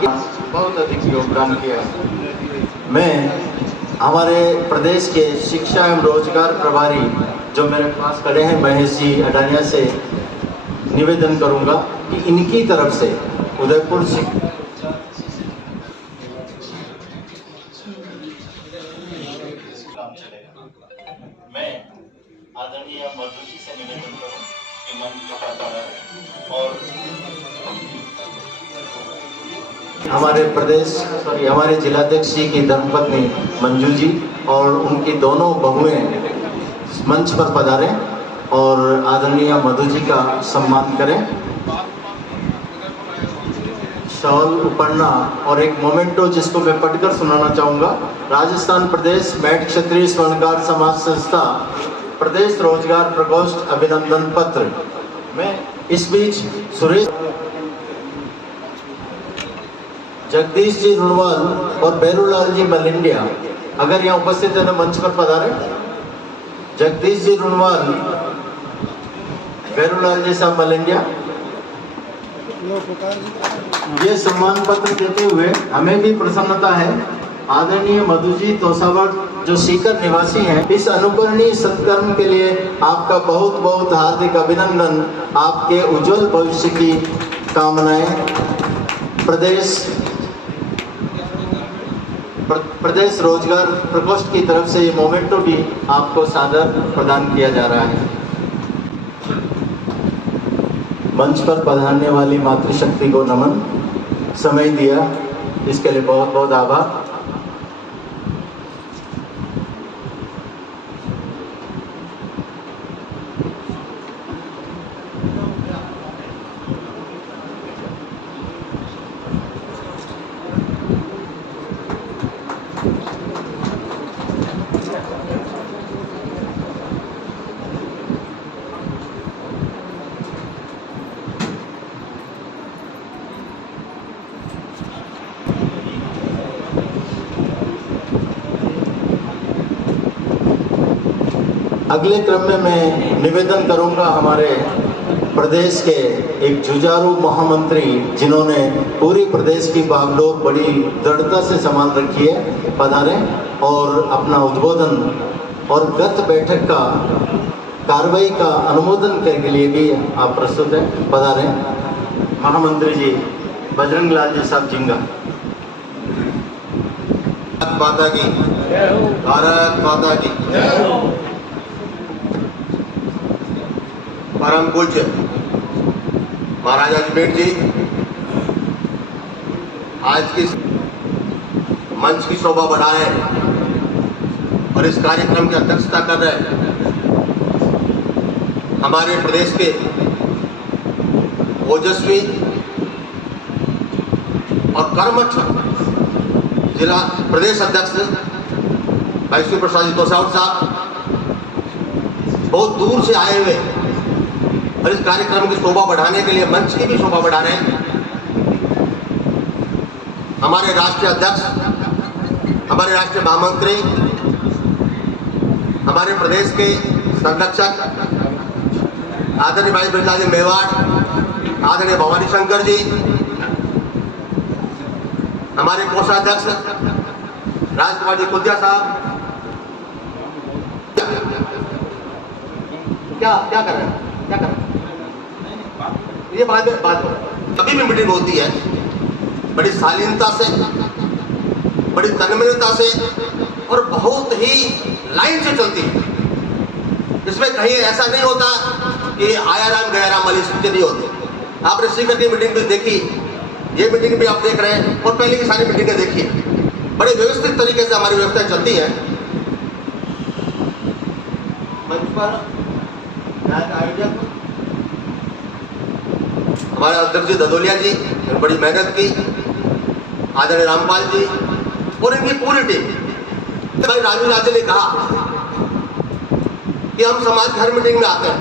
बहुत अधिक योगदान किया। मैं हमारे प्रदेश के शिक्षा एवं रोजगार प्रभारी जो मेरे पास खड़े हैं महेश जी अडानिया से निवेदन करूंगा कि इनकी तरफ से उदयपुर मैं आदरणीय मधु जी से निवेदन करूं कि मंच और हमारे जिलाध्यक्ष जी की धर्मपत्नी मंजू जी और उनकी दोनों बहुएं मंच पर पधारें और आदरणीय मधु जी का सम्मान करें। शॉल उपरना और एक मोमेंटो जिसको मैं पढ़कर सुनाना चाहूँगा। राजस्थान प्रदेश मैट क्षत्रिय स्वर्णकार समाज संस्था प्रदेश रोजगार प्रकोष्ठ अभिनंदन पत्र। मैं इस बीच सुरेश जगदीश जी रुणवाल और बैरूलाल जी मलिंडिया अगर यहाँ उपस्थित है तो मंच पर पधारें। जगदीश जी रुणवाल, बैरूलाल जी साहब मलिंडिया। ये सम्मान पत्र देते हुए हमें भी प्रसन्नता है। आदरणीय मधु जी तोसावड़ जो सीकर निवासी हैं, इस अनुकरणीय सत्कर्म के लिए आपका बहुत बहुत हार्दिक अभिनंदन। आपके उज्जवल भविष्य की कामनाएं। प्रदेश रोजगार प्रकोष्ठ की तरफ से ये मोमेंटो भी आपको सादर प्रदान किया जा रहा है। मंच पर पधारने वाली मातृशक्ति को नमन। समय दिया इसके लिए बहुत बहुत आभार। अगले क्रम में मैं निवेदन करूंगा हमारे प्रदेश के एक जुझारू महामंत्री जिन्होंने पूरी प्रदेश की बागडोर बड़ी दृढ़ता से संभाल रखी है, पधारें और अपना उद्बोधन और गत बैठक का कार्रवाई का अनुमोदन करने के लिए भी आप प्रस्तुत हैं, पधारें। महामंत्री जी बजरंग लाल जी साहब जिंगा। भारत माता की, भारत माता की। परम पूज्य महाराज अजमेर जी आज की मंच की शोभा बढ़ा है और इस कार्यक्रम की अध्यक्षता कर रहे हैं हमारे प्रदेश के ओजस्वी और कर्मठ जिला प्रदेश अध्यक्ष भाई शिव प्रसाद जी तोसावड़ साहब बहुत दूर से आए हुए और इस कार्यक्रम की शोभा बढ़ाने के लिए मंच की भी शोभा बढ़ा रहे हैं। हमारे राष्ट्रीय अध्यक्ष, हमारे राष्ट्रीय महामंत्री, हमारे प्रदेश के संरक्षक आदरणीय भाई बिरला जी मेवाड़, आदरणीय भवानी शंकर जी, हमारे कोषाध्यक्ष राजकुमार जी कुदिया साहब। क्या क्या कर रहे हैं, क्या कर रहे हैं? ये बात कभी भी मीटिंग होती है बड़ी शालीनता से, बड़ी तन्मयता से और बहुत ही लाइन से चलती है। इसमें कहीं ऐसा नहीं होता कि आया राम गया राम वाली स्थिति नहीं होती। आपने सीकर की मीटिंग भी देखी, ये मीटिंग भी आप देख रहे हैं और पहले की सारी मीटिंगें देखी। बड़े व्यवस्थित तरीके से हमारी व्यवस्थाएं चलती हैं। मंच पर हमारे अध्यक्ष जी ददोलिया जी बड़ी मेहनत की, आदरणीय रामपाल जी और इनकी पूरी टीम। भाई राजू राजे ने कहा कि हम समाज की हर मीटिंग में आते हैं।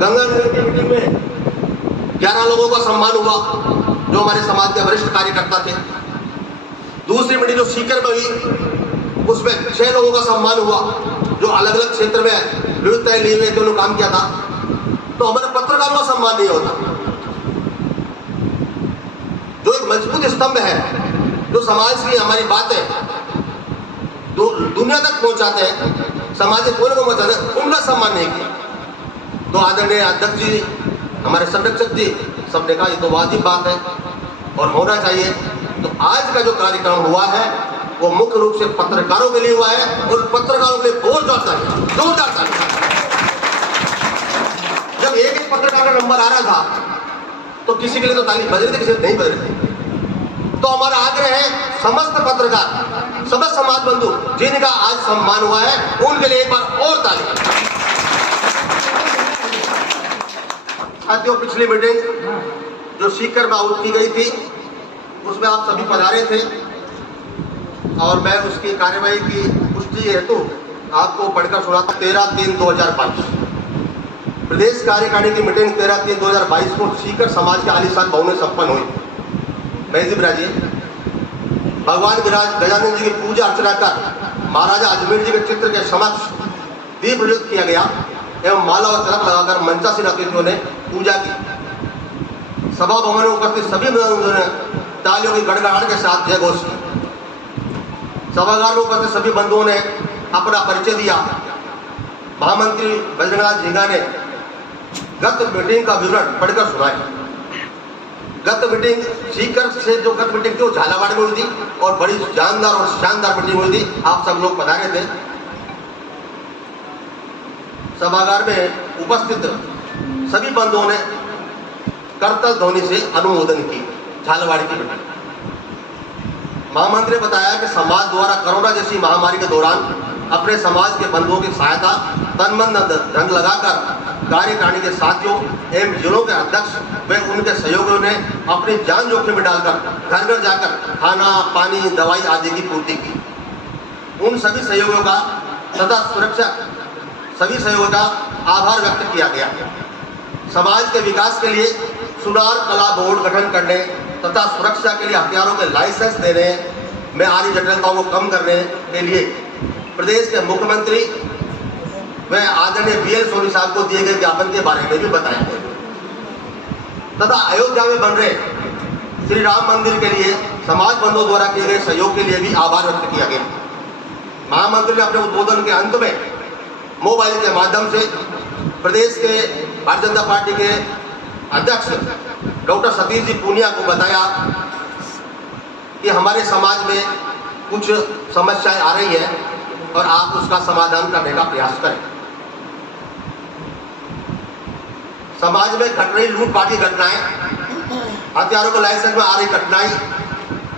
गंगानगर की मीटिंग में 11 लोगों का सम्मान हुआ जो हमारे समाज के वरिष्ठ कार्यकर्ता थे। दूसरी मीटिंग जो सीकर में हुई उसमें 6 लोगों का सम्मान हुआ जो अलग अलग क्षेत्र में विविधताएं लिए हुए थे, उन्होंने काम किया था। तो हमारे पत्रकारों का सम्मान नहीं होता। मजबूत स्तंभ है, जो समाज की हमारी बातें दुनिया तक पहुंचाते हैं, समाज के कोने को पहुंचाते हैं, उनका सम्मान नहीं किया। तो आदरणीय अध्यक्ष जी, हमारे संरक्षक जी, सबने कहा ये तो वाजिब बात है और होना चाहिए। तो आज का जो कार्यक्रम हुआ है वो मुख्य रूप से पत्रकारों के लिए हुआ है और पत्रकारों के लिए बहुत जोरदार था। जब एक पत्रकार का नंबर आ रहा था तो किसी के लिए तो ताली बज रही थी, किसी नहीं बज रही थी। तो हमारा आग्रह है समस्त पत्रकार, समस्त समाज बंधु जिनका आज सम्मान हुआ है, उनके लिए एक बार और ताली। साथियों, पिछली मीटिंग जो सीकर में आउट की गई थी उसमें आप सभी पधारे थे और मैं उसकी कार्यवाही की पुष्टि हेतु आपको पढ़कर सुनाता। 13/3/2022 प्रदेश कार्यकारिणी की मीटिंग 13/3/2022 को सीकर समाज के आलीशान भवन में संपन्न हुई। मैं जी बिराजी भगवान गजानन जी की पूजा अर्चना कर महाराजा अजमेर जी के चित्र के समक्ष दीप प्रज्वलित किया गया एवं माला और तिलक लगाकर मंचासीन अतिथियों ने पूजा की। सभा भवन में उपस्थित सभी मेहमानों ने तालियों की गड़गड़ाहट के साथ जय घोष की। सभागार में उपस्थित सभी बंधुओं ने अपना परिचय दिया। महामंत्री बजरंगलाल झींगा ने गत मीटिंग का विवरण पढ़कर सुनाया। गत मीटिंग सीकर से जो गत मीटिंग थी वो झालावाड़ में हुई थी और बड़ी जानदार और शानदार मीटिंग हुई थी। आप सब लोग पधारे थे। सभागार में उपस्थित सभी बंधुओं ने करतल ध्वनि से अनुमोदन की झालावाड़ की मीटिंग। महामंत्री ने बताया कि समाज द्वारा कोरोना जैसी महामारी के दौरान अपने समाज के बंधुओं की सहायता तन मन धन लगाकर कार्यकारिणी के साथियों एवं जिलों के अध्यक्ष व उनके सहयोगियों ने अपनी जान जोखिम में डालकर घर घर जाकर खाना, पानी, दवाई आदि की पूर्ति की। उन सभी सहयोगियों का तथा सुरक्षा सभी सहयोगियों का आभार व्यक्त किया गया। समाज के विकास के लिए सुनार कला बोर्ड गठन करने तथा सुरक्षा के लिए हथियारों के लाइसेंस देने में आ रही जटिलताओं को कम करने के लिए प्रदेश के मुख्यमंत्री व आदरणीय BL सोनी साहब को दिए गए ज्ञापन के बारे में भी बताया गया तथा अयोध्या में बन रहे श्री राम मंदिर के लिए समाज बंधुओं द्वारा किए गए सहयोग के लिए भी आभार व्यक्त किया गया। महामंत्री ने अपने उद्बोधन के अंत में मोबाइल के माध्यम से प्रदेश के भारतीय जनता पार्टी के अध्यक्ष डॉक्टर सतीश जी पूनिया को बताया कि हमारे समाज में कुछ समस्याएं आ रही है और आप उसका समाधान करने का प्रयास करें। समाज में घट रही लूटपाट की घटनाएं, हथियारों के लाइसेंस में आ रही घटनाएं,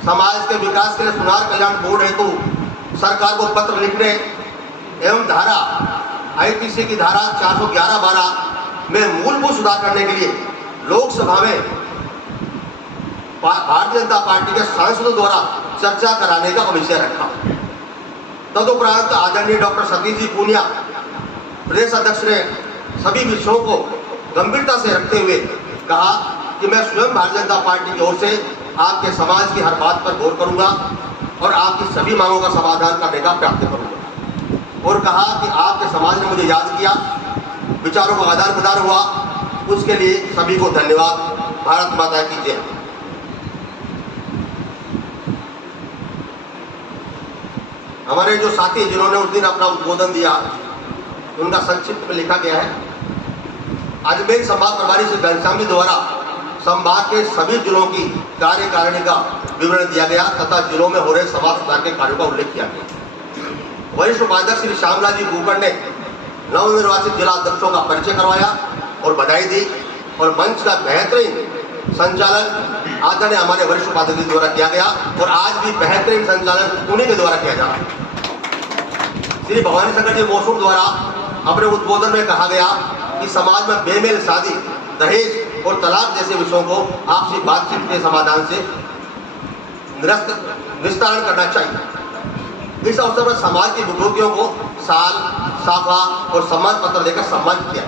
समाज के विकास के लिए सुनार कल्याण बोर्ड हेतु सरकार को पत्र लिखने एवं धारा IPC की धारा 411-12 में मूलभूत सुधार करने के लिए लोकसभा में भारतीय जनता पार्टी के सांसदों द्वारा चर्चा कराने का विषय रखा। तदुपरांत आदरणीय डॉक्टर सतीश जी पूनिया प्रदेश अध्यक्ष ने सभी विषयों को गंभीरता से रखते हुए कहा कि मैं स्वयं भारतीय जनता पार्टी की ओर से आपके समाज की हर बात पर गौर करूंगा और आपकी सभी मांगों का समाधान करने का प्रयत्न करूंगा। और कहा कि आपके समाज ने मुझे याद किया, विचारों का आदान प्रदान हुआ, उसके लिए सभी को धन्यवाद। भारत माता की जय। हमारे जो साथी जिन्होंने उस दिन अपना उद्बोधन दिया उनका संक्षिप्त में लिखा गया है। अजमेर संभाग प्रभारी श्री घनश्याम जी द्वारा संभाग के सभी जिलों की कार्यकारिणी का विवरण दिया गया तथा जिलों में हो रहे समाज सुधार के कार्यों का उल्लेख किया गया। वरिष्ठ उपाध्यक्ष श्री श्यामलाल जी भूकड़ ने नवनिर्वाचित जिला अध्यक्षों का परिचय करवाया और बधाई दी और मंच का बेहतरीन संचालन आदरणीय हमारे वरिष्ठ उपाध्यक्ष द्वारा किया गया और आज भी बेहतरीन संचालन उन्हीं के द्वारा किया जा रहा है। श्री भवानी शंकर जी मौसूम द्वारा अपने उद्बोधन में कहा गया कि समाज में बेमेल शादी, दहेज और तलाक जैसे विषयों को आपसी बातचीत के समाधान से निस्तारण करना चाहिए। इस अवसर पर समाज की विभूतियों को साल, साफा और सम्मान पत्र देकर सम्मानित किया।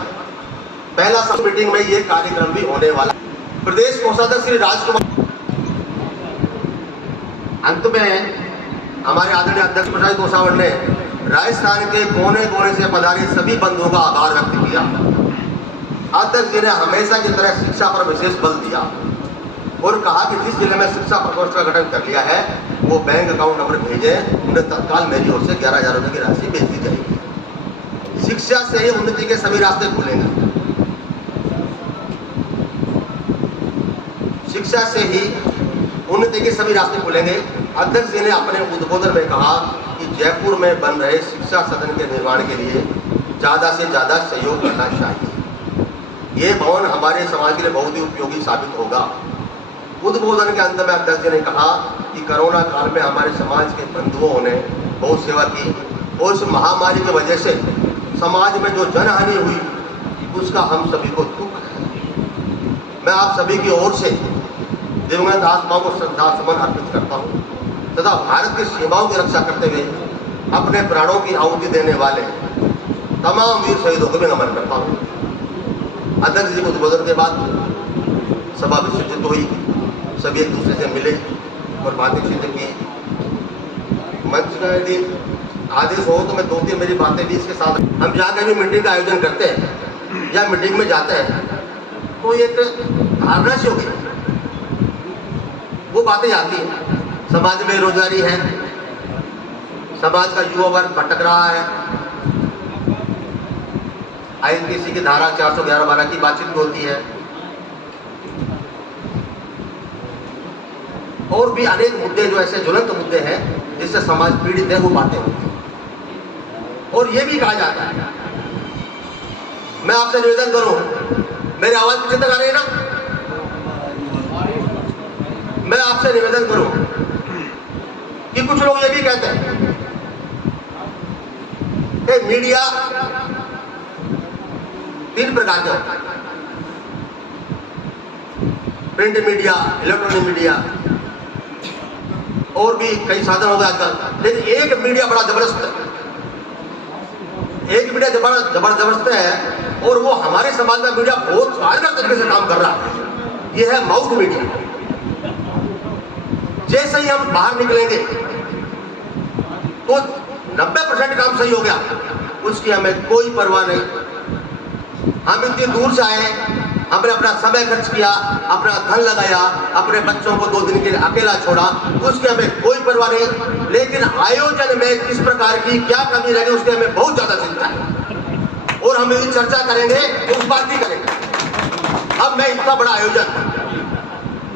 पहला मीटिंग में ये कार्यक्रम भी होने वाला। प्रदेश कोषाध्यक्ष श्री राजकुमार। अंत में हमारे आदरणीय अध्यक्ष प्रसाद कोषावड़ ने राजस्थान के कोने कोने से पधारे सभी बंधुओं का आभार व्यक्त किया। अध्यक्ष जी ने हमेशा की तरह शिक्षा पर विशेष बल दिया। और कहा कि जिस जिले में शिक्षा प्रकोष्ठ का गठन कर लिया है वो बैंक अकाउंट नंबर भेजें, उन्हें तत्काल मेरी ओर से 11,000 रुपये की राशि भेज दी जाएगी। शिक्षा से ही उन्नति के सभी रास्ते खुलेंगे। शिक्षा से ही उन्नति के सभी रास्ते खुलेंगे। अध्यक्ष जी ने अपने उद्बोधन में कहा कि जयपुर में बन रहे शिक्षा सदन के निर्माण के लिए ज़्यादा से ज़्यादा सहयोग करना चाहिए। ये भवन हमारे समाज के लिए बहुत ही उपयोगी साबित होगा। उद्बोधन के अंत में अध्यक्ष जी ने कहा कि कोरोना काल में हमारे समाज के बंधुओं ने बहुत सेवा की और इस महामारी की वजह से समाज में जो जनहानि हुई उसका हम सभी को दुख है। मैं आप सभी की ओर से दिवंगत आत्माओं को श्रद्धा सुमन अर्पित करता हूँ तथा भारत की सीमाओं की रक्षा करते हुए अपने प्राणों की आहुति देने वाले तमाम वीर शहीदों को भी नमन करता हूँ। अध्यक्ष जी को उद्बोधन के बाद सभा विसर्जित हुई, सभी एक दूसरे से मिले और बातें चीजें की। मंच का यदि आदेश हो तो मैं 2-3 मेरी बातें भी इसके साथ, हम जहाँ कहीं मीटिंग का आयोजन करते हैं या मीटिंग में जाते हैं तो एक धारणा से होगी, वो बातें आती हैं। समाज में बेरोजगारी है, समाज का युवा वर्ग भटक रहा है, आईपीसी की धारा 411-12 की बातचीत भी होती है और भी अनेक मुद्दे जो ऐसे ज्वलंत मुद्दे हैं जिससे समाज पीड़ित है, वो बातें होती हैं। और ये भी कहा जाता है, मैं आपसे निवेदन करूं, मेरी आवाज पीछे तक आ रही है ना? मैं आपसे निवेदन करूं कि कुछ लोग ये भी कहते हैं कि मीडिया 3 प्रकार के होता है, प्रिंट मीडिया, इलेक्ट्रॉनिक मीडिया और भी कई साधन हो गए आजकल। लेकिन एक मीडिया बड़ा जबरदस्त है, एक मीडिया जबरदस्त है और वो हमारे समाज में मीडिया बहुत कारगर तरीके से काम कर रहा है। ये है माउथ मीडिया। जैसे ही हम बाहर निकलेंगे तो 90% काम सही हो गया, उसकी हमें कोई परवाह नहीं। हम इतनी दूर से आए, हमने अपना समय खर्च किया, अपना धन लगाया, अपने बच्चों को 2 दिन के लिए अकेला छोड़ा, उसकी हमें कोई परवाह नहीं। लेकिन आयोजन में किस प्रकार की क्या कमी रह गई उसकी हमें बहुत ज्यादा चिंता है और हम यदि चर्चा करेंगे तो उस बात की करेंगे। अब मैं इतना बड़ा आयोजन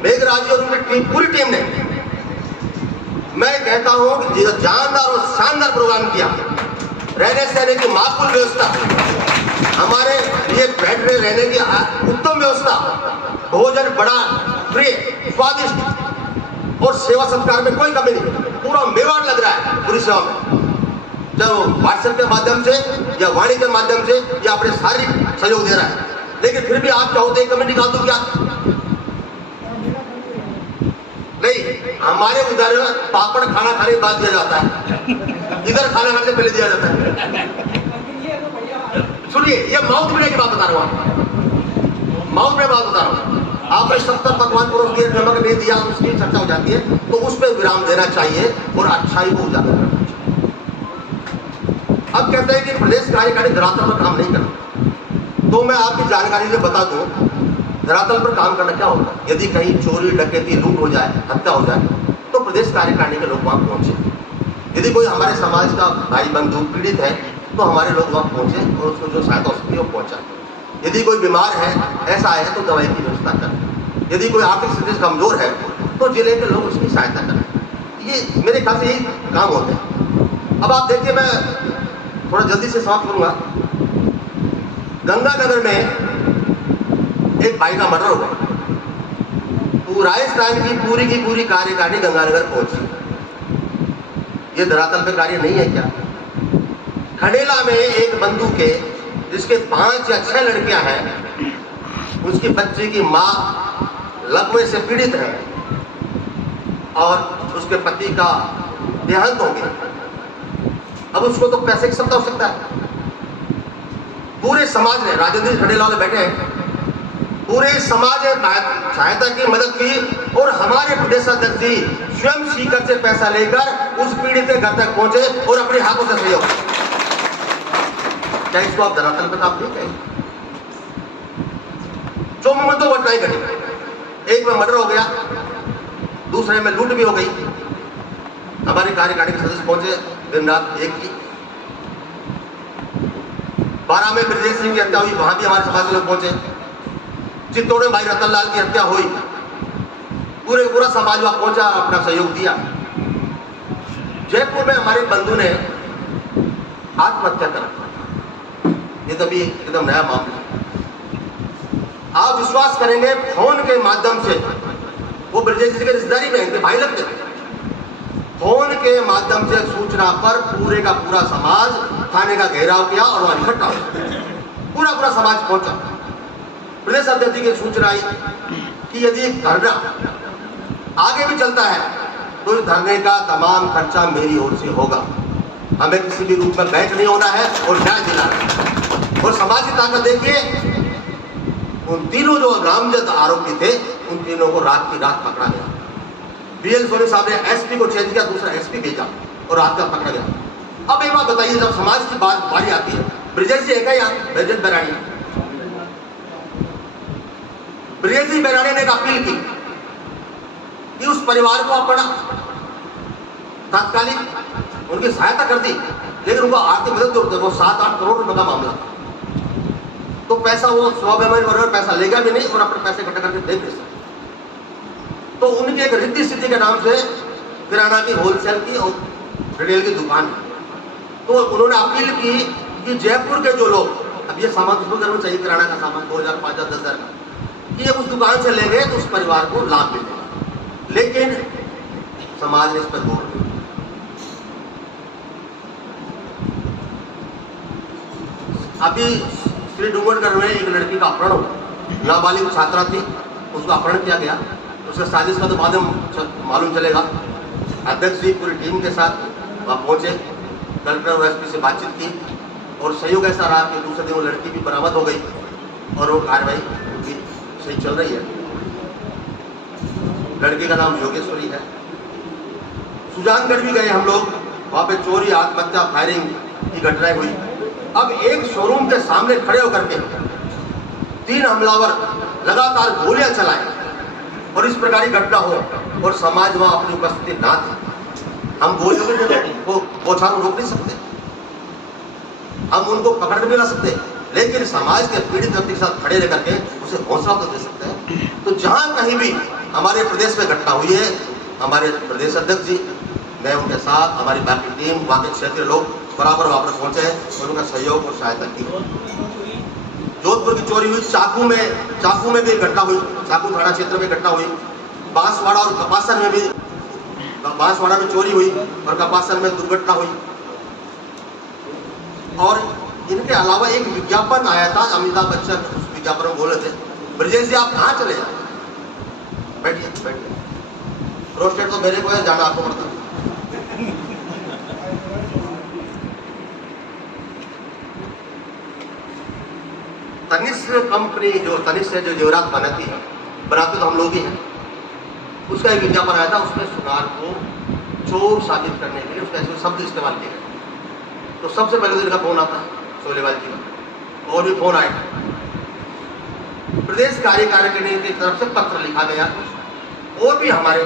मेघराज जी और उनकी पूरी टीम ने, मैं कहता हूं कि जानदार और शानदार प्रोग्राम किया, रहने सहने की माकूल व्यवस्था, हमारे लिए बैठने रहने की उत्तम व्यवस्था, भोजन बड़ा प्रिय स्वादिष्ट और सेवा सत्कार में कोई कमी नहीं, पूरा मेवाड़ लग रहा है पूरी सेवा में। जब व्हाट्सएप के माध्यम से या वाणी के माध्यम से या अपने शारीरिक सहयोग दे रहा है, लेकिन फिर भी आप चाहो तो एक कमी निकाल दो क्या? नहीं, हमारे उधर पापड़ खाना खाने के बाद दिया जाता है, इधर खाना खाने से पहले दिया जाता है। सुनिए, ये माउथ मीडिया की बात बता रहा हूँ, माउथ में बात बता रहा हूँ। आपने 70 पकवान पुरुष दिए, नमक नहीं दिया, उसकी चर्चा हो जाती है, तो उस पर विराम देना चाहिए और अच्छाई को उजागर करना चाहिए। अब कहते हैं कि प्रदेश कार्यकारिणी धरातल पर काम नहीं करता, तो मैं आपकी जानकारी से बता दूं धरातल पर काम करना क्या होगा। यदि कहीं चोरी डकैती लूट हो जाए, हत्या हो जाए, तो प्रदेश कार्यकारिणी के लोग वहां पहुंचे। यदि कोई हमारे समाज का भाई बंधु पीड़ित है तो हमारे लोग वहां पहुंचे और उसको जो सहायता हो सकती है वो पहुंचा। यदि कोई बीमार है, ऐसा है तो दवाई की व्यवस्था करें। यदि कोई आर्थिक स्थिति से कमजोर है तो जिले के लोग उसकी सहायता करें। ये मेरे ख्याल से यही काम होते हैं। अब आप देखिए, मैं थोड़ा जल्दी से समाप्त करूंगा। गंगानगर में एक भाई का मर्डर हुआ, तो राजस्थान की पूरी कार्यकारिणी गंगानगर पहुंची। ये धरातल पे कार्य नहीं है क्या? खंडेला में एक बंधु के जिसके 5 या 6 लड़कियां हैं, उसकी बच्चे की मां लकवे से पीड़ित है और उसके पति का देहांत हो गया। अब उसको तो पैसे की सत्ता हो सकता है। पूरे समाज ने, राजेंद्र खंडेला वाले बैठे हैं, पूरे समाज ने सहायता की, मदद की और हमारे प्रदेशाध्यक्ष जी स्वयं सीकर से पैसा लेकर उस पीड़ित के घर तक पहुंचे और अपने हाथों से सहयोग। क्या इसको आप धरातल पर काम नहीं करेंगे? जो मुझे तो घटनाएं घटी, एक में मर्डर हो गया, दूसरे में लूट भी हो गई। हमारे कार्यकारिणी के सदस्य पहुंचे दिन रात एक की। 12 में ब्रजेश सिंह की हत्या हुई, वहां भी हमारे समाज के लोग पहुंचे। चित्तौड़ में भाई रतन लाल की हत्या हुई, पूरा समाज वहां पहुंचा, अपना सहयोग दिया। जयपुर में हमारे बंधु ने आत्महत्या करा, ये तभी एकदम नया मामला। आप विश्वास करेंगे, फोन के माध्यम से, वो ब्रजेश जी के रिश्तेदारी में इनके भाई लगते थे, फोन के माध्यम से सूचना पर पूरे का पूरा समाज थाने का घेराव किया और वहां इकट्ठा हो, पूरा समाज पहुंचा। प्रदेश अध्यक्ष जी की सूचना आई कि यदि धरना आगे भी चलता है तो इस धरने का तमाम खर्चा मेरी ओर से होगा, हमें किसी भी रूप में बैठ नहीं होना है और न्याय दिलाना है। और समाज की ताकत देखिए, उन तीनों जो नामजद आरोपी थे, उन तीनों को रात की रात पकड़ा गया। बीएल सोनी साहब ने एसपी को चेंज किया, दूसरा एसपी भेजा और रात का पकड़ा गया। अब एक बात बताइए, जब समाज की बात बारी आती है, ब्रजेश जी है क्या यहाँ? ब्रजेश बैराणी, ब्रजेश जी बैराणी ने एक अपील की कि उस परिवार को अपना तात्कालिक उनकी सहायता कर दी, लेकिन उनको आर्थिक मदद जरूरत है। वो 7-8 करोड़ रुपए का मामला था, तो पैसा वो स्वाभिमानी वर्ग में पैसा लेगा भी नहीं और अपने पैसे इकट्ठा करके दे सकते। तो उनकी एक रिद्धि सिद्धि के नाम से किराना की होलसेल की और रिटेल की दुकान है। तो उन्होंने अपील की कि जयपुर के जो लोग, अब ये सामान किसको घर में चाहिए, किराना का सामान 2000, 5000, 10,000 का, कि ये उस दुकान से लेंगे तो उस परिवार को लाभ मिलेगा। लेकिन समाज ने इस पर गौर नहीं। अभी श्री डूंगरगढ़ में एक लड़की का अपहरण हुआ, नाबालिग छात्रा थी, उसका अपहरण किया गया। उसका साजिश का तो बाद में मालूम चलेगा। अध्यक्ष जी पूरी टीम के साथ वहाँ पहुंचे, कलेक्टर और एसपी से बातचीत की और सहयोग ऐसा रहा कि दूसरे दिन वो लड़की भी बरामद हो गई और वो कार्रवाई भी सही चल रही है। लड़के का नाम योगेश्वरी है। सुजानगढ़ भी गए हम लोग, वहाँ पे चोरी, आत्महत्या, फायरिंग की घटनाएं हुई। अब एक शोरूम के सामने खड़े होकर के 3 हमलावर लगातार गोलियां चलाए और इस प्रकार की घटना हो और समाज वहां अपनी उपस्थिति ना थी। हम गोलियों को बौछार रोक नहीं सकते, हम उनको पकड़ भी ला सकते, लेकिन समाज के पीड़ित व्यक्ति के साथ खड़े रह करके उसे हौसला तो दे सकते हैं। तो जहां कहीं भी हमारे प्रदेश में घटना हुई है, हमारे प्रदेश अध्यक्ष जी, मैं उनके साथ, हमारी बाकी टीम, वहाँ के क्षेत्रीय लोग बराबर वहाँ पर पहुंचे हैं और उनका सहयोग और सहायता की। जोधपुर की चोरी हुई, चाकू में भी घटना हुई, चाकू थाना क्षेत्र में घटना हुई। बांसवाड़ा और कपासन में भी, बांसवाड़ा में चोरी हुई और कपासन में दुर्घटना हुई। और इनके अलावा एक विज्ञापन आया था, अमिताभ बच्चन उस विज्ञापन में बोले थे, ब्रजेश जी आप कहाँ चले जाए, बैठिए। रोस्टेड तो मेरे को है, जाना आपको पड़ता। तनिष्क कंपनी, जो तनिष्क है, जो जेवरात बनाती है, बनाते तो हम लोग ही हैं, उसका एक विज्ञापन आया था। उसमें सुनार को चोर साबित करने के लिए उसका ऐसे शब्द इस्तेमाल किया। तो सबसे पहले तो इनका फोन आता है, सोलेवाल जी का, और भी फोन आए। प्रदेश कार्यकारिणी की तरफ से पत्र लिखा गया और भी हमारे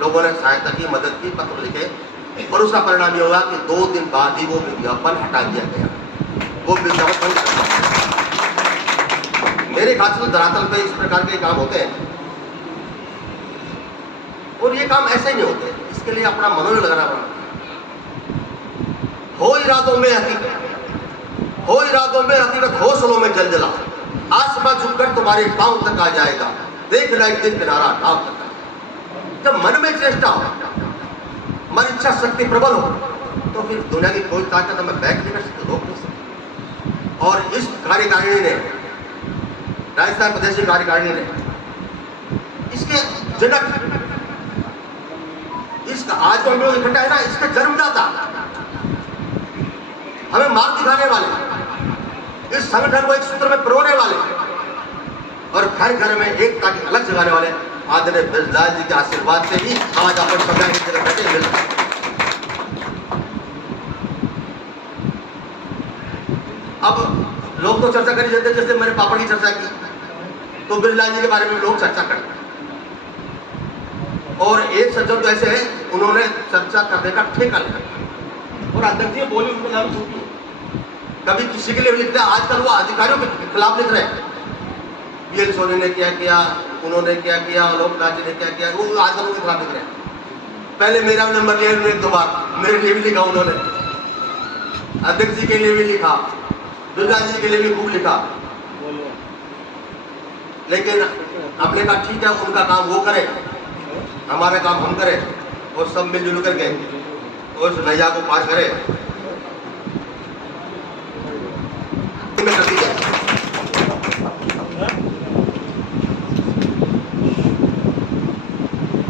लोगों ने सहायता की, मदद की, पत्र लिखे और उसका परिणाम ये हुआ कि 2 दिन बाद ही वो विज्ञापन हटा दिया गया। वो विज्ञापन मेरे ख्याल से धरातल पे इस प्रकार के काम होते हैं और ये काम ऐसे ही नहीं होते, इसके लिए अपना मनोबल लगाना पड़ता है। हो इरादों में हकीकत, हो इरादों में हकीकत, हौसलों में जलजला, आसमां झुककर तुम्हारे पांव तक आ जाएगा, देखना एक दिन किनारा नाव तक। जब मन में चेष्टा हो, मन इच्छा शक्ति प्रबल हो, तो फिर दुनिया की कोई ताकत हमें बैक नहीं कर सकती, रोक नहीं सकती। और इस कार्यकारिणी ने, राजस्थान प्रदेश की कार्यकारिणी ने, इसके जनक, इसका आज जो हम लोग इकट्ठा है ना, इसका जन्मदाता, हमें मार्ग दिखाने वाले, इस संगठन को एक सूत्र में पिरोने वाले और घर घर में एकता की अलग जगाने वाले आदरणीय ब्रजलाल जी के आशीर्वाद से ही आज अपन सब एक जगह बैठे मिल रहे हैं। अब लोग तो चर्चा करी जाते, जैसे मैंने पापड़ की चर्चा की, तो ब्रजलाल जी के बारे में लोग चर्चा करते हैं। और एक सज्जन तो ऐसे है, उन्होंने चर्चा करने का ठेका लिया और अध्यक्ष जी बोली उनको नाम छूटी, कभी किसी के लिए लिखते हैं। आजकल वो अधिकारियों के खिलाफ लिख रहे हैं, बीएल सोनी ने क्या किया, उन्होंने क्या किया, लोकनाथ जी ने क्या किया, वो आजकल उनके खिलाफ लिख रहे हैं। पहले मेरा नंबर लिया उन्होंने 1-2 बार, मेरे लिए भी लिखा उन्होंने, अध्यक्ष जी के लिए भी लिखा, दुर्गा जी के लिए भी खूब लिखा, लेकिन हमने कहा ठीक है, उनका काम वो करे, हमारा काम हम करें और सब मिलजुल करके उस नैया को पार करें।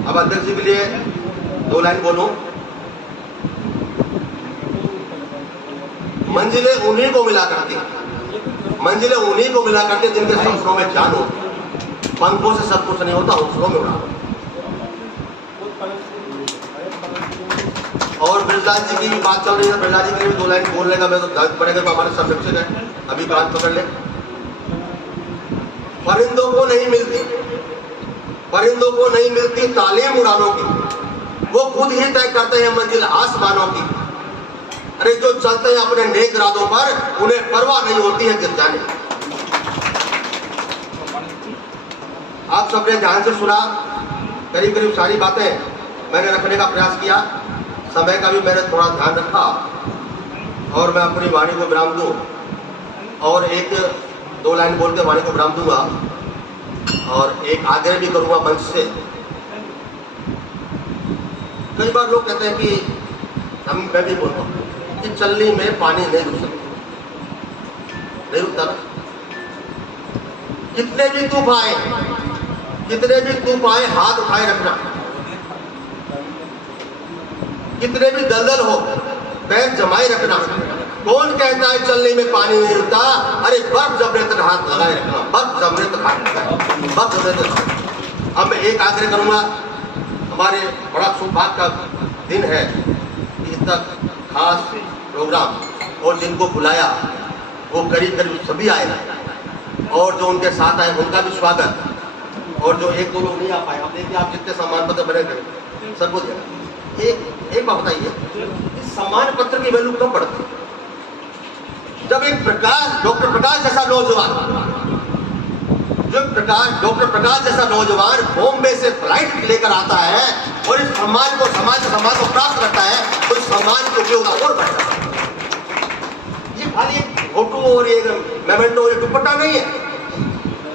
अब अध्यक्ष जी के लिए 2 लाइन बोलूं। मंजिलें उन्हीं को मिला करती, मंजिलें उन्हीं को मिला करती जिनके हौसलों में जान होती। पंखों से सब कुछ नहीं होता, हौसलों में उड़ा। और बिरला जी की भी बात चल रही है, बिरला जी के लिए भी 2 लाइन बोलने का मैं तो जरूरत पड़ेगा, तो हमारे संरक्षक है, अभी बात पकड़ ले। परिंदों को नहीं मिलती, परिंदों को नहीं मिलती तालीम उड़ानों की, वो खुद ही तय करते हैं मंजिल आसमानों की। अरे जो चलते हैं अपने नेक इरादों पर, उन्हें परवाह नहीं होती है गिर जाने। आप सबने ध्यान से सुना, करीब करीब सारी बातें मैंने रखने का प्रयास किया, समय का भी मैंने थोड़ा ध्यान रखा और मैं अपनी वाणी को विराम दूं और 1-2 लाइन बोल के वाणी को विराम दूंगा और एक आग्रह भी करूंगा मंच से। कई बार लोग कहते हैं कि मैं भी बोलता हूँ कि चलनी में पानी नहीं रुक सकता, नहीं रुकता ना। कितने भी तूफ आए हाथ उठाए रखना, कितने भी दलदल हो पैर जमाए रखना। कौन कहता है चलने में पानी नहीं रुकता? अरे बर्फ जमने तक हाथ लगाए रखना, बर्फ जमने तक हाथ लगाए, बर्फ जमने तक। अब मैं एक आग्रह करूंगा, हमारे बड़ा सौभाग्य का दिन है, इतना खास प्रोग्राम और जिनको बुलाया वो करीब करीब सभी आए और जो उनके साथ आए उनका भी स्वागत, और जो 1-2 लोग नहीं आ पाए, अब देखिए आप जितने सम्मान पत्र बने थे सबको देना। एक बात बताइए, इस सम्मान पत्र की वैल्यू कब बढ़ती? जब एक डॉक्टर प्रकाश जैसा नौजवान, डॉक्टर प्रकाश जैसा नौजवान बॉम्बे से फ्लाइट लेकर आता है और इस सम्मान को सम्मान को प्राप्त करता है, तो इस सम्मान के उपयोग और बढ़ता है। ये खाली एक फोटो और एक मेमेंटो, ये दुपट्टा नहीं है,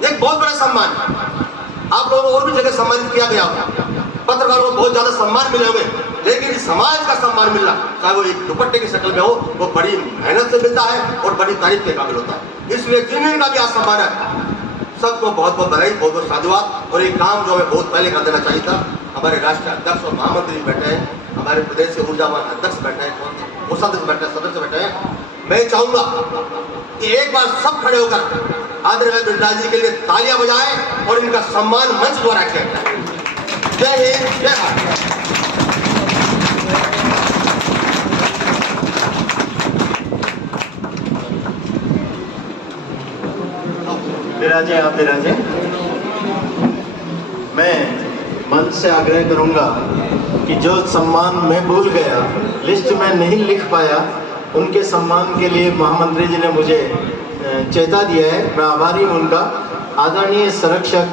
एक बहुत बड़ा सम्मान। आप लोगों को और भी जगह सम्मानित किया गया होगा, पत्रकारों को बहुत ज्यादा सम्मान मिले होंगे, लेकिन इस समाज का सम्मान मिलना, चाहे वो एक दुपट्टे की शक्ल में हो, वो बड़ी मेहनत से मिलता है और बड़ी तारीफ के काबिल होता है। इसलिए जिन का भी आज सम्मान है, सबको बहुत बहुत बधाई, बहुत बहुत साधुवाद। और एक काम जो हमें बहुत पहले कर देना चाहिए था, हमारे राष्ट्रीय अध्यक्ष और महामंत्री बैठे हैं, हमारे प्रदेश के ऊर्जावान अध्यक्ष बैठे हैं, सदस्य बैठे हैं। मैं चाहूंगा कि एक बार सब खड़े होकर आदरणीय बिरला जी के लिए तालियां बजाएं और इनका सम्मान मंच द्वारा किया जाए। जय हिंद, जय भारत। विराजे, आप विराजे। मैं मंच से आग्रह करूंगा कि जो सम्मान मैं भूल गया, लिस्ट में नहीं लिख पाया, उनके सम्मान के लिए महामंत्री जी ने मुझे चेता दिया है, मैं आभारी हूं उनका। आदरणीय संरक्षक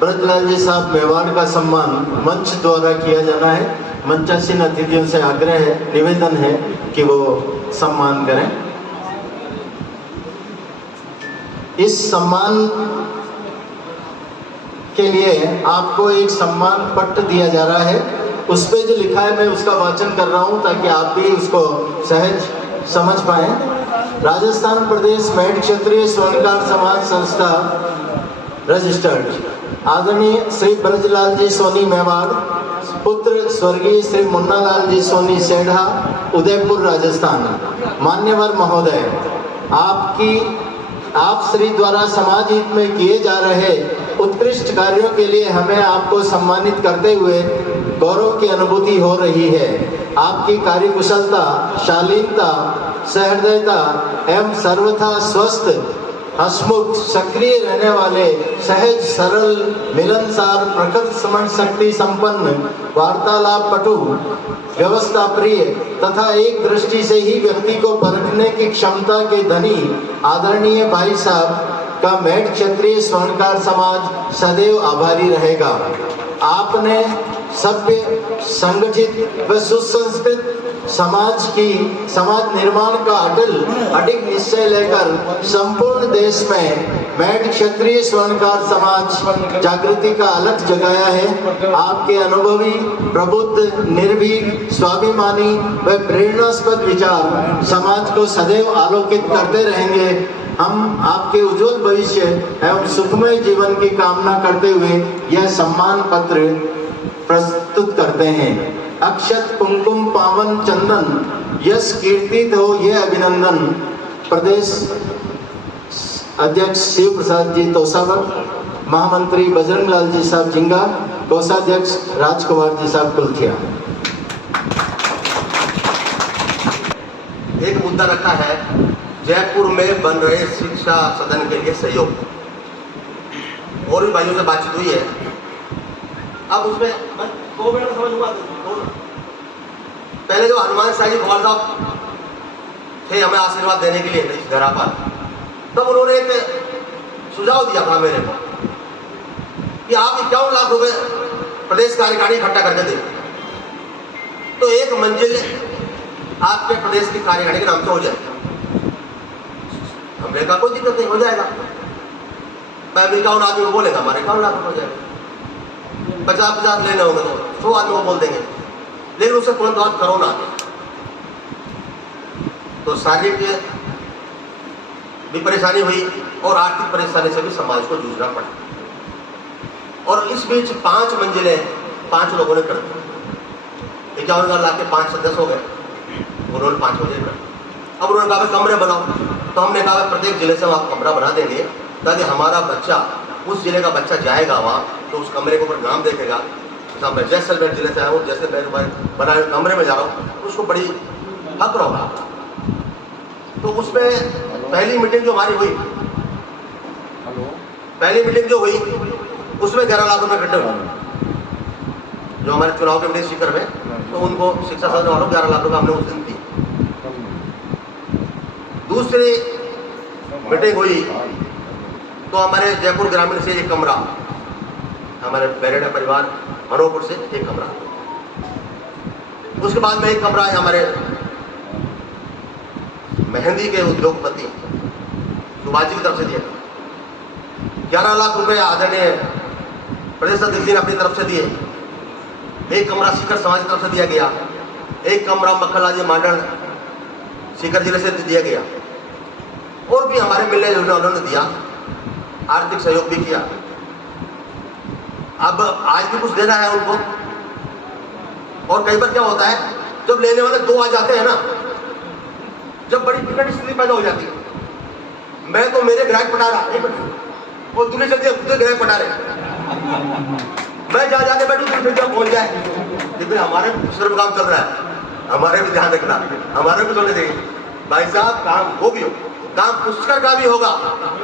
ब्रजलाल जी साहब मेवाड़ का सम्मान मंच द्वारा किया जाना है। मंचासीन अतिथियों से आग्रह है, निवेदन है कि वो सम्मान करें। इस सम्मान के लिए आपको एक सम्मान पत्र दिया जा रहा है, उस पर जो लिखा है मैं उसका वाचन कर रहा हूं ताकि आप भी उसको सहज समझ पाएं। राजस्थान प्रदेश मेट क्षत्रिय स्वर्णकार समाज संस्था रजिस्टर्ड आदरणीय श्री ब्रजलाल जी सोनी मेवाड़, पुत्र स्वर्गीय श्री मुन्नालाल जी सोनी सेढ़ा, उदयपुर राजस्थान। मान्यवर महोदय, आप श्री द्वारा समाज हित में किए जा रहे उत्कृष्ट कार्यों के लिए हमें आपको सम्मानित करते हुए गौरव की अनुभूति हो रही है। आपकी कार्यकुशलता, शालीनता, सहृदयता एवं सर्वथा स्वस्थ हसमुख, सक्रिय रहने वाले, सहज, सरल, मिलनसार, प्रखर समझ शक्ति संपन्न, वार्तालाप पटु, व्यवस्था प्रिय तथा एक दृष्टि से ही व्यक्ति को परखने की क्षमता के धनी आदरणीय भाई साहब का मेट क्षत्रिय स्वर्णकार समाज सदैव आभारी रहेगा। आपने सभ्य, संगठित व सुसंस्कृत समाज निर्माण का अडिग निश्चय लेकर संपूर्ण देश में मेट क्षत्रिय स्वर्णकार समाज जागृति का अलख जगाया है। आपके अनुभवी, प्रबुद्ध, निर्भीक, स्वाभिमानी व प्रेरणास्पद विचार समाज को सदैव आलोकित करते रहेंगे। हम आपके उज्जवल भविष्य एवं सुखमय जीवन की कामना करते हुए यह सम्मान पत्र प्रस्तुत करते हैं। अक्षत कुमकुम पावन चंदन यश कीर्तित हो ये अभिनंदन। प्रदेश अध्यक्ष शिव प्रसाद जी तोसावर, महामंत्री बजरंग लाल जी साहब जिंगा, कोषाध्यक्ष राजकुमार जी साहब कुलथिया। एक मुद्दा रखा है जयपुर में बन रहे शिक्षा सदन के लिए सहयोग। और भी भाइयों से बातचीत हुई है। अब उसमें 2 मिनट समझूंगा। पहले जो हनुमान शाह जी भगवान साहब थे हमें आशीर्वाद देने के लिए इस धरा पर, तब उन्होंने एक सुझाव दिया था मेरे को कि आप 51 लाख रुपए प्रदेश कार्यकारिणी इकट्ठा करके दें तो एक मंजिल आपके प्रदेश की कार्यकारिणी के नाम से हो जाए। हमने कहा कोई दिक्कत नहीं, हो जाएगा। मैं 51 आदमी को बोलेगा हमारे 51 लाख हो जाएगा। 50-50 लेने होंगे तो 100 आदमी को बोल देंगे, लेकिन उससे तुरंत बात करो ना। तो शारीरिक भी परेशानी हुई और आर्थिक परेशानी से भी समाज को जूझना पड़ा। और इस बीच 5 मंजिलें 5 लोगों ने कर दी। 51 लाख के 5 सदस्य हो गए, उन्होंने 5 मंजिल कर। अब उन्होंने कहा कमरे बनाओ, तो हमने कहा प्रत्येक जिले से वहाँ कमरा बना देंगे ताकि हमारा बच्चा, उस जिले का बच्चा जाएगा वहाँ तो उस कमरे के ऊपर नाम देखेगा। मैं जैसलमेर जिले से आया हूँ, जैसलमेर बनाए कमरे में जा रहा हूँ, उसको बड़ी फक्र होगा। तो उसमें पहली मीटिंग जो हमारी हुई, उसमें 11 लाख रुपए इकट्ठे हुए जो हमारे चुनाव के विदेश शिखर में। तो उनको शिक्षा सदन वालों 11 लाख रुपए हमने उस दिन दी। दूसरी मीटिंग हुई तो हमारे जयपुर ग्रामीण से एक कमरा, हमारे बेरेडा परिवार मनोपुर से एक कमरा, उसके बाद में एक कमरा है हमारे मेहंदी के उद्योगपति सुभाष की तरफ से दिया। 11 लाख रुपए आदरणीय प्रदेश अध्यक्ष ने अपनी तरफ से दिए। एक कमरा सीकर समाज की तरफ से दिया गया। एक कमरा मक्खनलाल जी मांडल सीकर जिले से दिया गया। और भी हमारे मिलने जुलने उन्होंने दिया, आर्थिक सहयोग भी किया। अब आज भी कुछ देना है उनको। और कई बार क्या होता है, जब लेने वाले 2 आ जाते हैं ना, जब बड़ी विकट स्थिति पैदा हो जाती है। मैं तो मेरे ग्राहक पटा रहा और दूसरी चलती है खुद ग्राहक पटा रहे। मैं जा जाके बैठू दूसरी जब पहुंच जाए, लेकिन हमारे सिर्फ काम चल रहा है, हमारे भी ध्यान रखना, हमारे भी सोने चाहिए। भाई साहब काम वो भी हो, काम पुष्कर का भी होगा,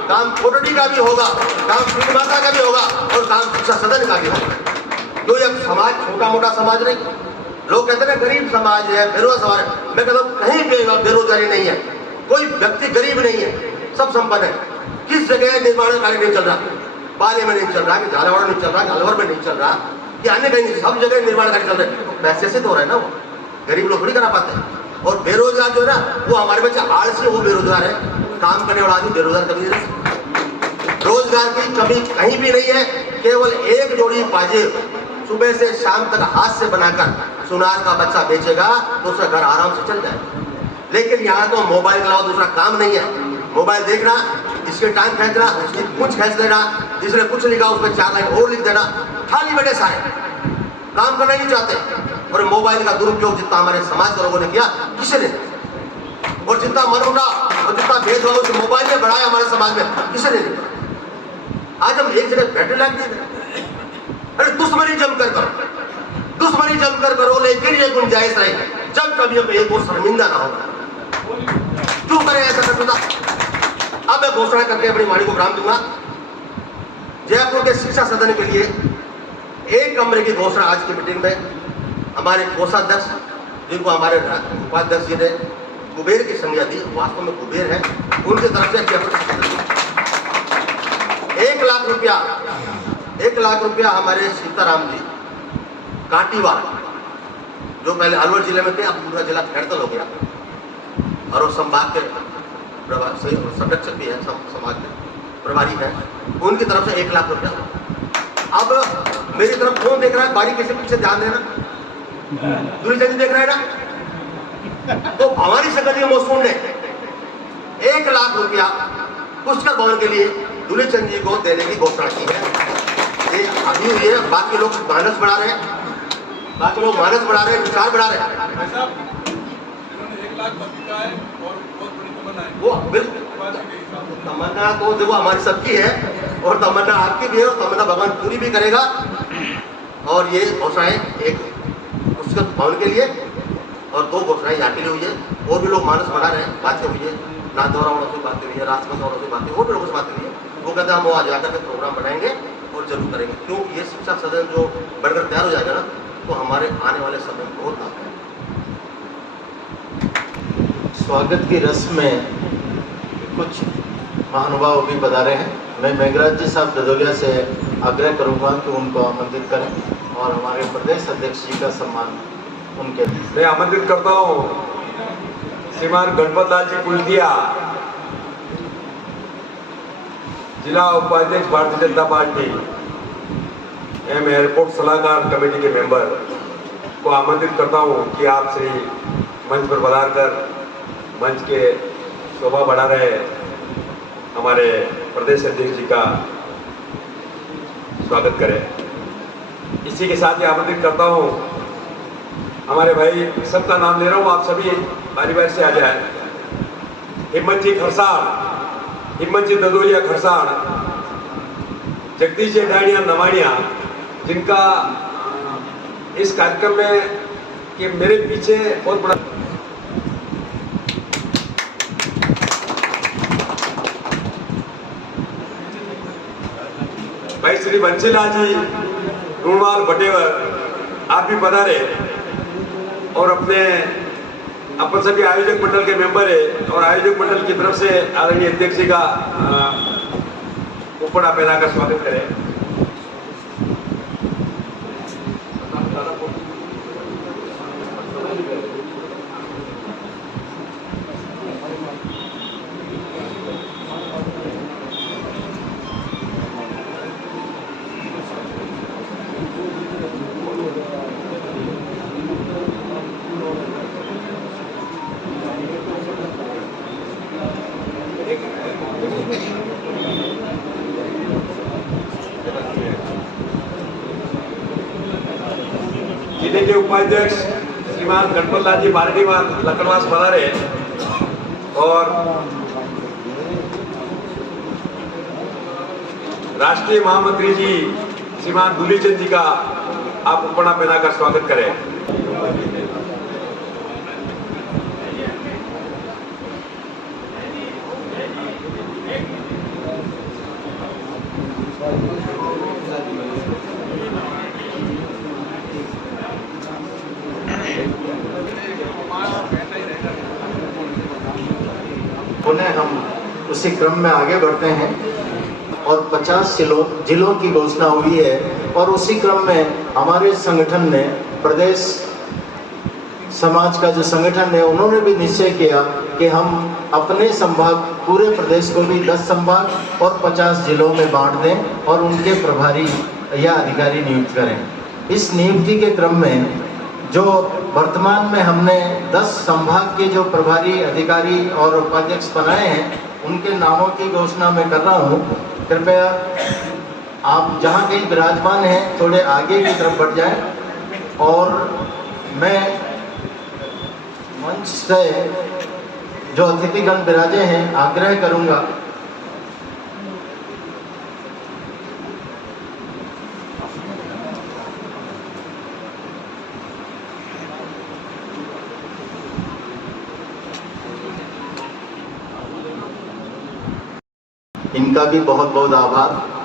काम कोटड़ी का भी होगा, काम श्री माता का भी होगा और काम शिक्षा सदन का भी होगा। तो यह समाज छोटा मोटा समाज नहीं। लोग कहते हैं गरीब समाज है, बेरोजगार समाज है। मैं कहता हूँ कहीं बेरोजगारी नहीं है, कोई व्यक्ति गरीब नहीं है, सब संपन्न है। किस जगह निर्माण कार्य नहीं चल रहा, पाले में नहीं चल रहा, कि झालावाड़ में नहीं चल रहा, कि अलवर में नहीं चल रहा, कि अन्य कहीं नहीं, सब जगह निर्माण कार्य चल रहे हैं। तो पैसे से तो हो रहा है ना, वो गरीब लोग थोड़ी करा पाते हैं। और बेरोजगार जो है ना, वो हमारे बच्चे आलसी, वो बेरोजगार है। काम करने वाला आदमी बेरोजगार कभी नहीं। रोजगार की कमी कहीं भी नहीं है। केवल एक जोड़ी पाजेब सुबह से शाम तक हाथ से बनाकर सुनार का बच्चा बेचेगा तो उसका घर आराम से चल जाए। लेकिन यहाँ तो मोबाइल के अलावा दूसरा काम नहीं है। मोबाइल देखना, इसके टाइम खींचना, उसकी कुछ खींच देना, जिसने कुछ लिखा उसमें 4 लाइन और लिख देना, खाली बैठे सारे काम करना नहीं चाहते। और मोबाइल का दुरुपयोग जितना हमारे समाज के लोगों ने किया, किसी ने, और जितना मन उठा और जितना भेदभाव उस मोबाइल ने बढ़ाया हमारे समाज में, किसी ने नहीं। आज हम एक जगह बैठे लगते, अरे दुश्मनी जमकर करो, दुश्मनी जमकर करो, लेकिन ये गुंजाइश रहे जब कभी हम एक और शर्मिंदा ना होगा। क्यों करें ऐसा करता? अब अब मैं घोषणा करके अपनी वाणी को विराम दूंगा। जयपुर के शिक्षा सदन के लिए एक कमरे की घोषणा आज की मीटिंग में हमारे कोषाध्यक्ष, जिनको हमारे उपाध्यक्ष जी ने कुबेर की संज्ञा दी, वास्तव में कुबेर है, उनकी तरफ से जयपुर शिक्षा सदन 1 लाख रुपया हमारे सीताराम जी कांटीवाल, जो पहले अलवर जिले में थे, अब पूरा जिला खैरतल हो गया, और वो संभाग के संरक्षक भी है, समाज के प्रभारी है, उनकी तरफ से 1 लाख रुपया। अब मेरी तरफ कौन देख रहा है? बारीकी से पीछे ध्यान देना, दूरीचंद जी देख रहे हैं ना? तो भवानी शंकर जी मौसूम ने 1 लाख रुपया पुष्कर भवन के लिए दूरीचंद जी को देने की घोषणा की है। ये अभी हुई है, बाकी लोग मानस बढ़ा रहे हैं, विचार बढ़ा रहे हैं। वो बिल्कुल तमन्ना तो देखो हमारी सबकी है, और तमन्ना आपकी भी है, और तमन्ना भगवान पूरी भी करेगा। और ये घोषणाएं एक पुष्कर भवन के लिए और 2 घोषणाएं यहाँ के लिए हुई है। और भी लोग मानस बना रहे हैं, बातें हुई है, नाथद्वारा वालों से बातें हुई है, राजपथ वालों से बातें, और भी लोगों से बातें हुई है। वो कहते हैं हम वहाँ जाकर के प्रोग्राम बनाएंगे और जरूर करेंगे, क्योंकि ये शिक्षा सदन जो बढ़कर तैयार हो जाएगा ना, तो हमारे आने वाले समय में बहुत लाभ है। स्वागत की रस्म में कुछ महानुभाव भी पधारे हैं। मैं मेघराज जी साहब ददोलिया से आग्रह करूंगा कि उनको आमंत्रित करें और हमारे प्रदेश अध्यक्ष जी का सम्मान उनके। मैं आमंत्रित करता हूँ श्रीमान गणपत लाल जी कुलदिया, जिला उपाध्यक्ष भारतीय जनता पार्टी एवं एयरपोर्ट सलाहकार कमेटी के मेंबर को आमंत्रित करता हूँ कि आप श्री मंच पर पधार कर मंच के शोभा बढ़ा रहे हमारे प्रदेश अध्यक्ष जी का स्वागत करें। इसी के साथ ही आमंत्रित करता हूँ हमारे भाई, सबका नाम ले रहा हूँ, आप सभी बारी बारी से आ जाए। हिम्मत जी खरसाण, हिम्मत जी ददोलिया खरसाण, जगदीश जी डाणिया नवाणिया, जिनका इस कार्यक्रम में कि मेरे पीछे बहुत बड़ा भाई श्री बंसीलाल जी रूणवाल बटेवर, आप भी पधारे और अपन सभी आयोजक मंडल के मेंबर है, और आयोजक मंडल की तरफ से आदरणीय अध्यक्ष जी का उपड़ा पहनाकर स्वागत करें। जिले के उपाध्यक्ष श्रीमान गणपत लाल जी बारडीवाल लखनवास पधारे और राष्ट्रीय महामंत्री जी श्रीमान दूलीचंद जी का आप उपड़ा पहनाकर स्वागत करें। पुनः हम उसी क्रम में आगे बढ़ते हैं और 50 जिलों की घोषणा हुई है, और उसी क्रम में हमारे संगठन ने, प्रदेश समाज का जो संगठन है, उन्होंने भी निश्चय किया कि हम अपने संभाग, पूरे प्रदेश को भी 10 संभाग और 50 जिलों में बांट दें और उनके प्रभारी या अधिकारी नियुक्त करें। इस नियुक्ति के क्रम में जो वर्तमान में हमने 10 संभाग के जो प्रभारी अधिकारी और उपाध्यक्ष बनाए हैं, उनके नामों की घोषणा मैं कर रहा हूँ। कृपया आप जहाँ कहीं विराजमान हैं थोड़े आगे की तरफ बढ़ जाएं, और मैं मंच से जो अतिथिगण विराजे हैं आग्रह करूँगा इनका भी बहुत बहुत आभार।